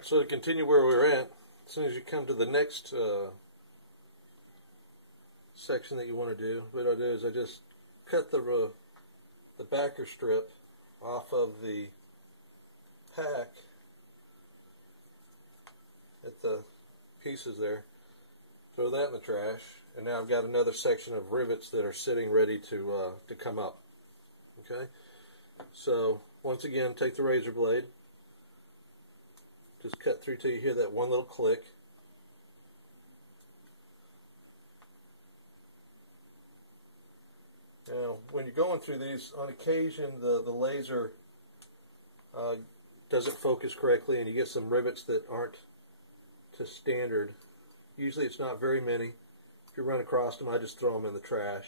Alright, so to continue where we were at, as soon as you come to the next section that you want to do, what I do is I just cut the backer strip off of the pack at the pieces there, throw that in the trash, and now I've got another section of rivets that are sitting ready to come up. Okay, so once again, take the razor blade, just cut through till you hear that one little click. Now, when you're going through these, on occasion the laser doesn't focus correctly, and you get some rivets that aren't to standard. Usually it's not very many. If you run across them, I just throw them in the trash.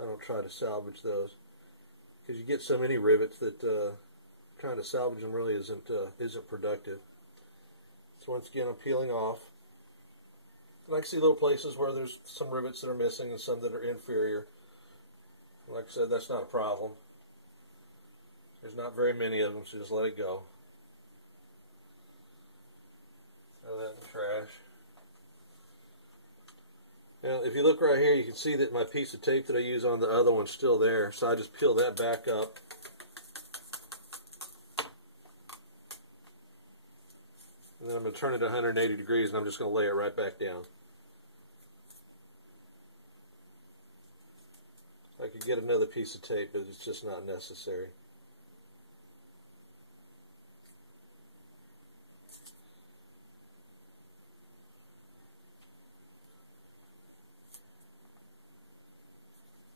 I don't try to salvage those, because you get so many rivets that trying to salvage them really isn't productive. So once again, I'm peeling off. And I can see little places where there's some rivets that are missing and some that are inferior. Like I said, that's not a problem. There's not very many of them, so just let it go. Throw that in the trash. Now, if you look right here, you can see that my piece of tape that I use on the other one's still there, so I just peel that back up. And then I'm going to turn it 180 degrees, and I'm just going to lay it right back down. I could get another piece of tape, but it's just not necessary.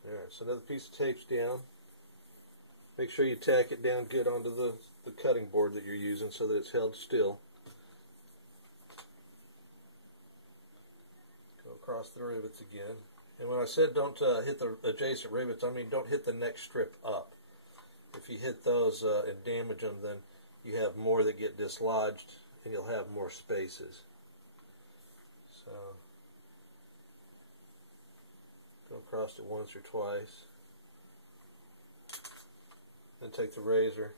Alright, so another piece of tape's down. Make sure you tack it down good onto the cutting board that you're using so that it's held still. Go across the rivets again. And when I said don't hit the adjacent rivets, I mean don't hit the next strip up. If you hit those and damage them, then you have more that get dislodged and you'll have more spaces. So go across it once or twice. Then take the razor,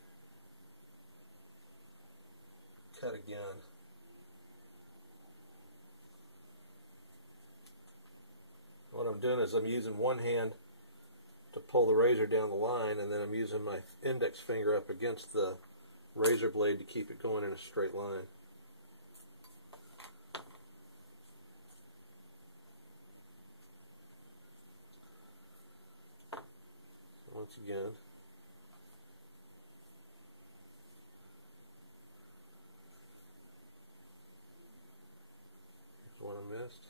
cut again. What I'm doing is I'm using one hand to pull the razor down the line, and then I'm using my index finger up against the razor blade to keep it going in a straight line. Once again, here's one I missed.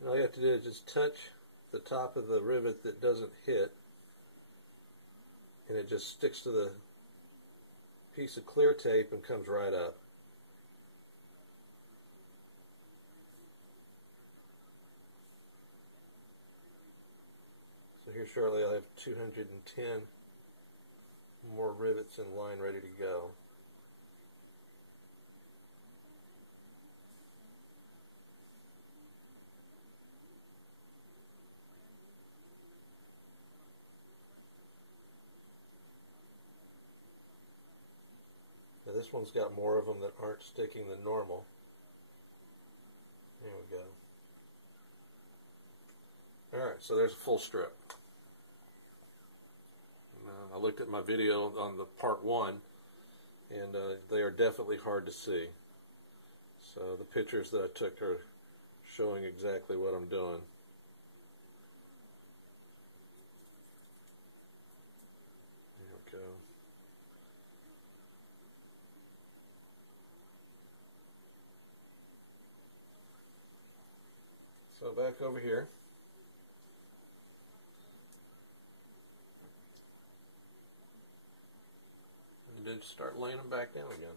And all you have to do is just touch the top of the rivet that doesn't hit, and it just sticks to the piece of clear tape and comes right up. So here shortly I'll have 210 more rivets in line ready to go. Now this one's got more of them that aren't sticking than normal. There we go. Alright, so there's a full strip. I looked at my video on the part 1, and they are definitely hard to see. So the pictures that I took are showing exactly what I'm doing. There we go. So back over here. And then start laying them back down again.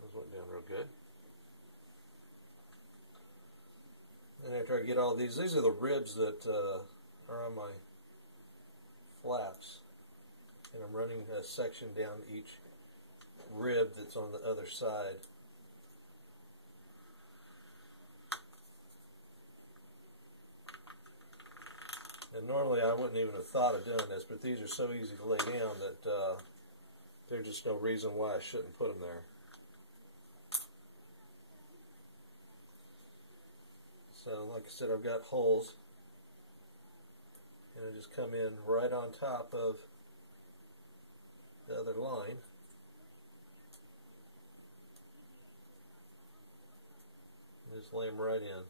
Those went down real good. And After I get all these are the ribs that are on my flaps, and I'm running a section down each rib that's on the other side. And normally I wouldn't even have thought of doing this, but these are so easy to lay down that there's just no reason why I shouldn't put them there. So like I said, I've got holes, and I just come in right on top of the other line. And just lay them right in.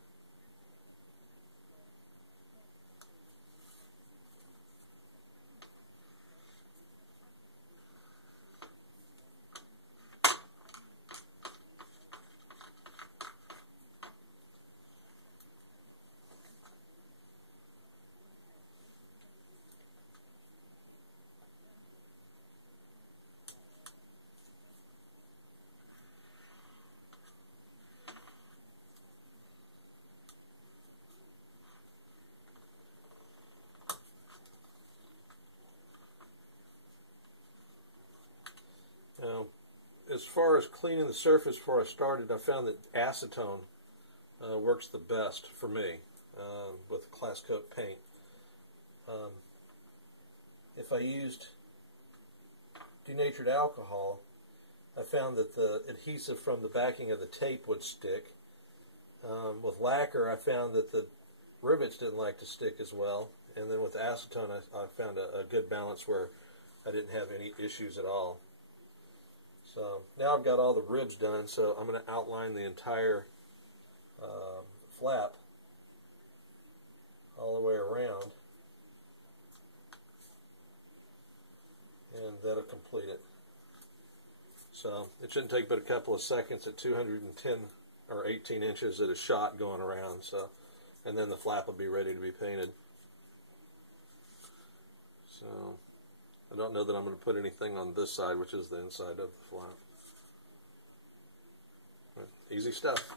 Now, as far as cleaning the surface before I started, I found that acetone works the best for me with Class Coat paint. If I used denatured alcohol, I found that the adhesive from the backing of the tape would stick. With lacquer, I found that the rivets didn't like to stick as well. And then with acetone, I found a good balance where I didn't have any issues at all. So now I've got all the ribs done, so I'm going to outline the entire flap all the way around, and that'll complete it. So it shouldn't take but a couple of seconds at 210 or 18 inches at a shot going around. So, and then the flap will be ready to be painted. So I don't know that I'm going to put anything on this side, which is the inside of the flap. Easy stuff.